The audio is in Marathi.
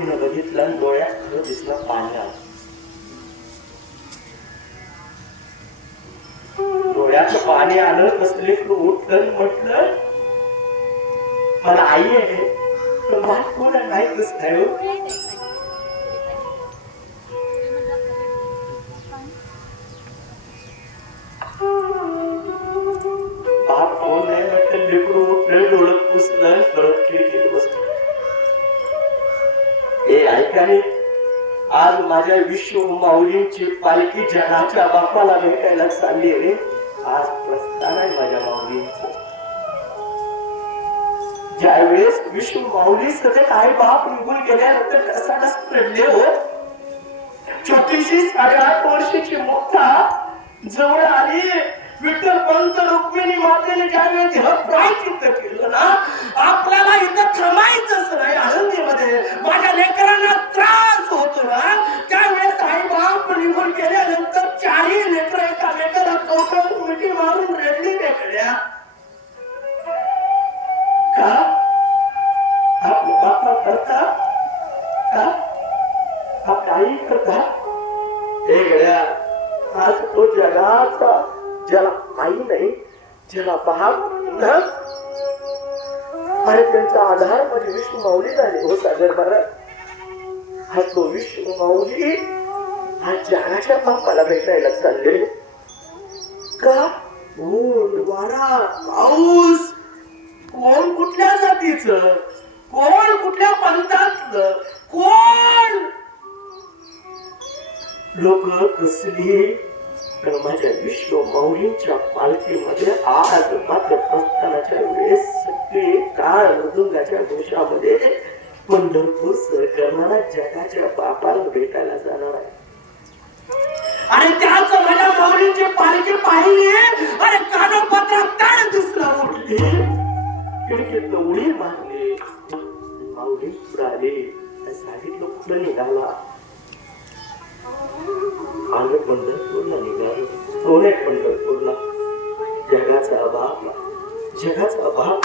तिनं बघितलं आणि डोळ्यात खरं दिसलं पाणी आलं. डोळ्यात पाणी आलं कसले उठलं म्हटलं मला आई आहे पण मला कोण आहे नाही बाप कोण नाही म्हटलं लेकरू उठलं डोळं पुसलं परत खिडकीत बस. ए आज माझ्या विश्व माऊलींची पालखी जगाच्या बापाला भेटायला चालली रे आज प्रस्थान आहे माझ्या माऊलींचं. ज्यावेळेस विश्व माऊली सध्या काही बाप निघून गेल्यानंतर कसा कस पडले हो छोटीशी साडेआठ वर्षाची मोठा जवळ आली. विठ्ठल पंत रुक्मिणी मातेने ज्यावेळेस हे चिंत केलं ना आपल्याला इथं थांबायचंच नाही आनंदीमध्ये. माझ्या लेकरांना त्रास होतो ना त्यावेळेस आई बाप निघून गेल्यानंतर चारही लेकर एका लेकरा कौटुंब मिठी मारून रेडली वेगळ्या का? आपले बापा करता? का? हा काही करता? वेगळ्या आज तो जगाचा ज्याला आई नाही ज्याला बाप ना आणि त्यांचा आधार म्हणजे विष्णू माऊली झाले हो सागर महाराज. हा तो माऊली हा जगाच्या बापाला भेटायला चालले. का? ऊन वारा पाऊस. कोण कुठल्या जातीचं? कोण कुठल्या पंथातलं? कोण? लोक कसली? तर माझ्या विश्व माऊलींच्या पालखीमध्ये आज मात्र प्रस्थानाच्या वेळेस सगळे काळ मृदुंगाच्या घोषामध्ये पंढरपूर सर करणारा जगाच्या बापाला भेटायला जाणार आहे. अरे त्याच माझ्या माऊलींची पालखी पाहिली अरे कानोपत्रात काय दुसरा उठली. खिडकीत उडी मारली. माऊली पुढे सांगितलं कुठं निघाला? आलं पंढरपूरला निघालं. सोने पंढरपूरला. जगाचा अभाव जगाचा अभाव